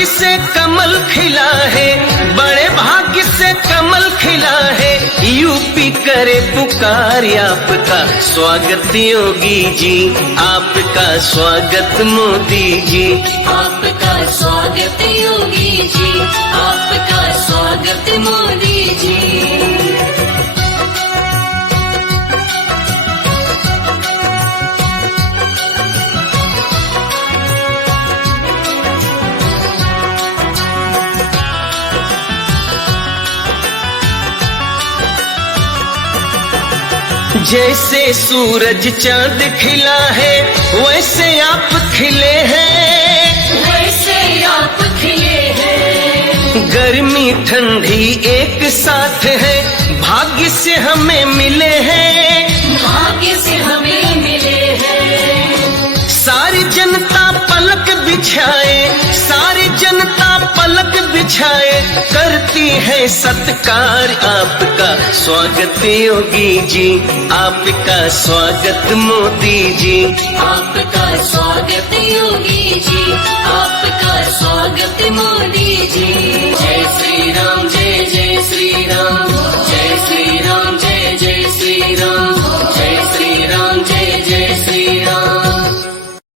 भाग्य से कमल खिला है, बड़े भाग्य से कमल खिला है। यूपी करे पुकार, आपका स्वागत योगी जी, आपका स्वागत मोदी जी, आपका स्वागत योगी जी, आपका स्वागत मोदी जी। जैसे सूरज चांद खिला है, वैसे आप खिले हैं, वैसे आप खिले हैं। गर्मी ठंडी एक साथ है, भाग्य से हमें मिले हैं, भाग्य से हमें मिले हैं। सारी जनता पलक बिछाए, सारी जनता पलक बिछाए, करती है सत्कार। आपका स्वागत योगी जी, आपका स्वागत मोदी जी, आपका स्वागत योगी जी, आपका स्वागत मोदी जी। जय श्री राम, जय जय श्री राम।